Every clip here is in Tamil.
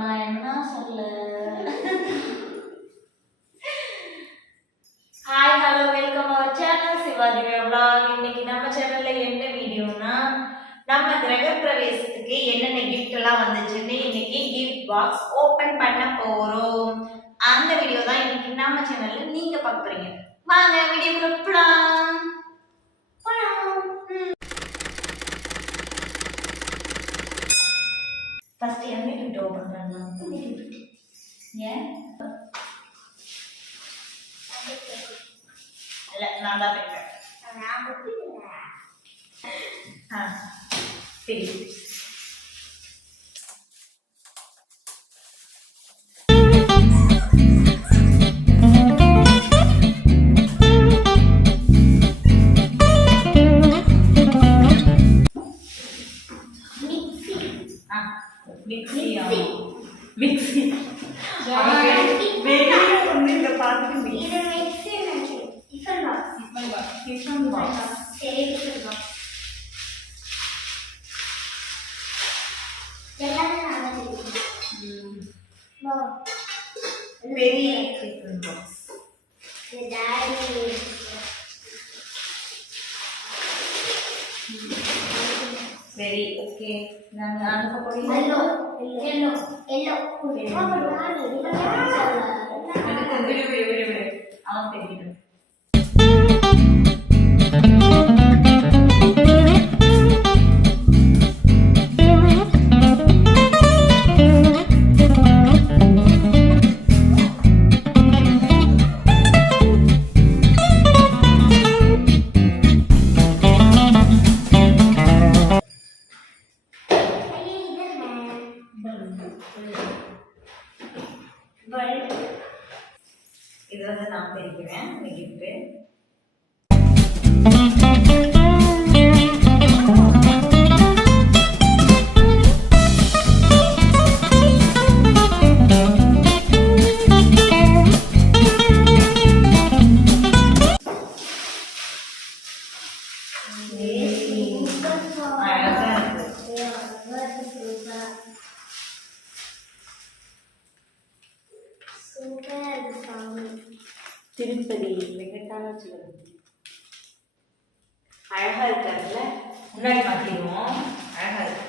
நான் என்ன சொல்ல? ஹாய் ஹலோ வெல்கம் அவர் சேனல் சிவாஜி vlog. இன்னைக்கு நம்ம சேனல்ல என்ன வீடியோனா நம்ம கிரக பிரவேசத்துக்கு என்னென்ன கிஃப்ட் எல்லாம் வந்துச்சுன்னு இன்னைக்கு கிஃப்ட் பாக்ஸ் ஓபன் பண்ண போறோம். அந்த வீடியோ தான் இன்னைக்கு நம்ம சேனல்ல நீங்க பார்க்க போறீங்க. வாங்க வீடியோ போலாம் போலாம். ஃபர்ஸ்ட் எந்த கிஃப்ட் ஓபன் பண்ணலாம் ஏன்? இல்ல நான் தான் பெற்றேன் ஆ சரி. வெளியே வந்து இதை பார்த்துட்டு மிக்ஸி டிஃபன் பாக்ஸ் பெரிய டிஃபன் பாக்ஸ் சரி ஓகே நாங்கள் அனுப்ப போறீங்க எனக்கு விடு விடு விடு விடு அவன் தெரியும் இது வந்து நான் தெரிவிக்கிறேன் இந்த கிஃப்ட்டு அழகா திருப்பதி வெங்கடாச்சலம் அழகா இருக்காருல்ல? முன்னாடி மாற்றிடுவோம் அழகா இருக்கு.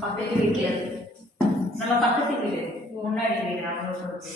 பக்கத்து வீட்டில் நம்ம பக்கத்து வீடு. முன்னாடி வீடு நம்ம சொல்லுது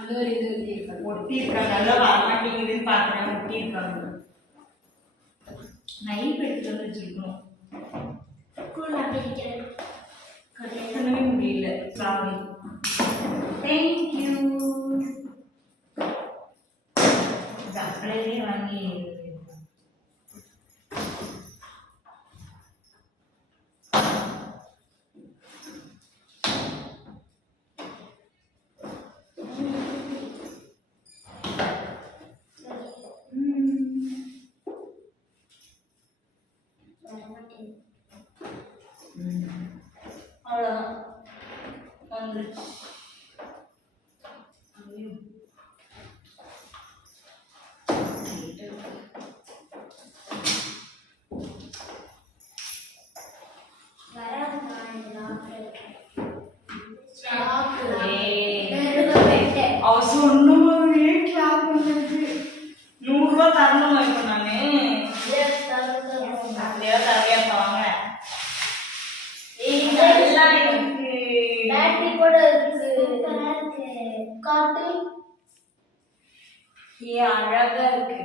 அது ஒரு இது ஒட்டி இருக்காங்க அதான் வர மாட்டேங்குதுன்னு பார்க்குறேன். ஒட்டி இருக்காங்க நைப் எடுத்து வந்து வச்சிருக்கணும். பண்ணவே முடியல. சாரி தேங்க்யூ அப்படியே வாங்கி வந்துருச்சு ஐயோ. வராதுமா இந்த டாக்டர் ஏய், அவ சொன்ன மாதிரியே கிளாப் பண்ணிருக்கு நூறு ரூபாய் தரணுமா ஏ அழகா இருக்கு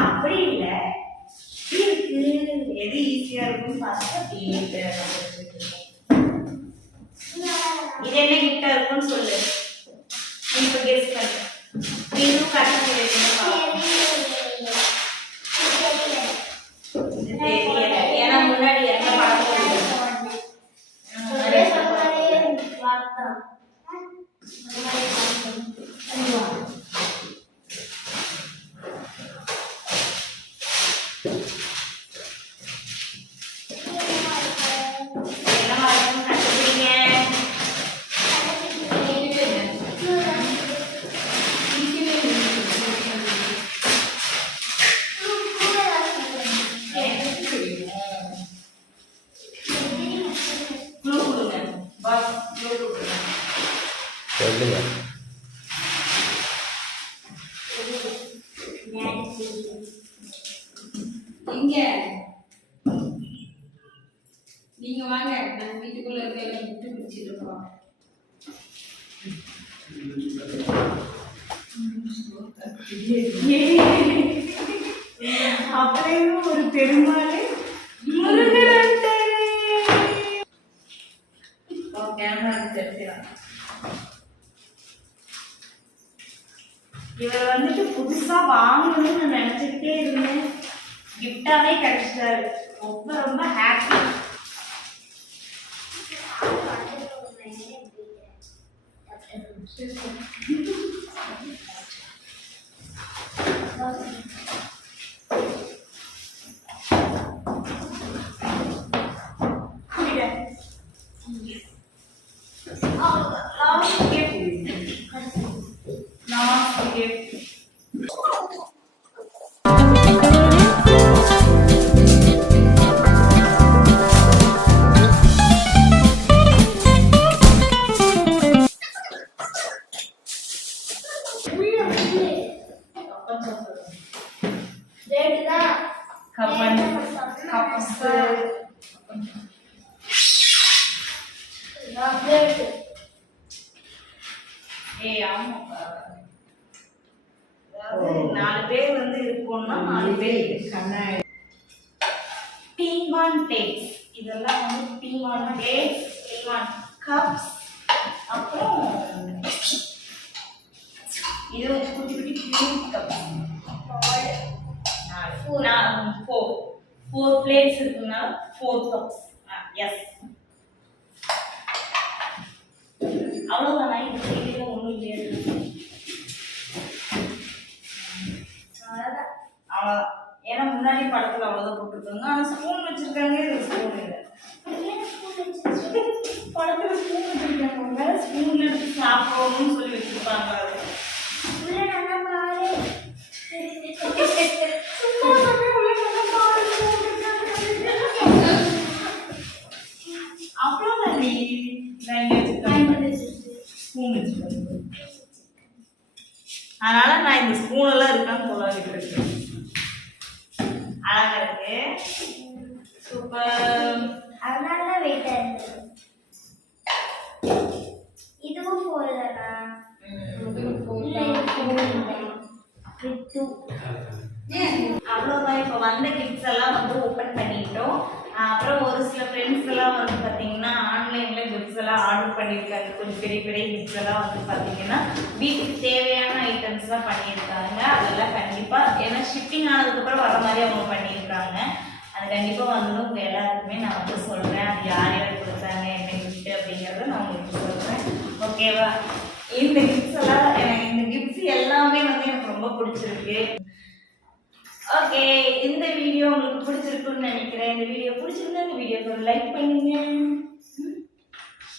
அப்படி இல்லை? இருக்கு. எது ஈஸியா இருக்கும்னு பார்த்து அப்படியே என்ன கிஃப்டா இருக்கும்னு சொல்லு. நீ இப்ப கெஸ் பண்ணு. நீ இதுவும் தெரியல. ஏன்னா முன்னாடி என்ன பார்க்க நீங்க வாங்க நான் வீட்டுக்குள்ள இருக்க எல்லாம் விட்டு பிடிச்சிட்டு இருக்கோம் ஒரு பெருமாள் முருகன் கேமரா தெரிஞ்சிடும் இவர் வந்துட்டு புதுசா வாங்கணும்னு நான் நினைச்சுக்கிட்டே இருந்தேன். கிஃப்டாவே கிடைச்சிட்டாரு. ரொம்ப ரொம்ப ஹாப்பி 谢谢。ஏய் ஆமா. அதாவது நாலு பேர் வந்து இருக்கோம்னா நாலு பேர் பீங்கான் பிளேட்ஸ் இதெல்லாம் வந்து பீங்கான் பிளேட்ஸ் பீங்கான் கப்ஸ் அப்புறம் இது வந்து குட்டி குட்டி கப்ஸ் நாலு. ஃபோர் ஃபோர் பிளேட்ஸ் இருக்குன்னா ஃபோர் கப்ஸ் எஸ் ah, அவ்வளோதானா இந்த செய்தியில ஒன்றும் இல்லையா. அவ்வளோதான் ஏன்னா முன்னாடி படத்தில் அவ்வளோதான் போட்டிருக்காங்க. ஆனால் ஸ்பூன் வச்சிருக்காங்க. இது ஸ்பூன் இல்லை. படத்தில் ஸ்பூன் வச்சிருக்காங்க. ஸ்பூன் எடுத்து சாப்பிடணும்னு சொல்லி வச்சிருப்பாங்க. போலான்னு போலாகிட்டு இருக்கு அழகா இருக்கு. சூப்பர் அதனால தான் வெயிட்டா இருந்தது. இதுவும் ஃபோர் தானா அவ்வளோதான் இப்போ வந்த கிஃப்ட்ஸ் எல்லாம் வந்து ஓப்பன் பண்ணிட்டோம் அப்புறம் ஒரு சில ஃப்ரெண்ட்ஸ் எல்லாம் வந்து எல்லாம் ஆர்டர் பண்ணியிருக்காங்க. கொஞ்சம் பெரிய பெரிய கிஃப்ட்லாம் வந்து பார்த்தீங்கன்னா வீட்டுக்கு தேவையான ஐட்டம்ஸ் தான் பண்ணியிருக்காங்க. அதெல்லாம் கண்டிப்பாக ஏன்னா ஷிஃப்டிங் ஆனதுக்கப்புறம் வர மாதிரி அவங்க பண்ணியிருக்காங்க. அது கண்டிப்பாக வந்து உங்கள் எல்லாருக்குமே நான் வந்து சொல்கிறேன் அது யார் யார் கொடுத்தாங்க என்ன கிஃப்ட் அப்படிங்கிறத நான் உங்களுக்கு சொல்கிறேன் ஓகேவா இந்த கிஃப்ட்ஸ் எல்லாம் எனக்கு இந்த கிஃப்ட்ஸ் எல்லாமே வந்து எனக்கு ரொம்ப பிடிச்சிருக்கு. ஓகே இந்த வீடியோ உங்களுக்கு பிடிச்சிருக்குன்னு நினைக்கிறேன். இந்த வீடியோ பிடிச்சிருந்தா இந்த வீடியோக்கு ஒரு லைக் பண்ணுங்க.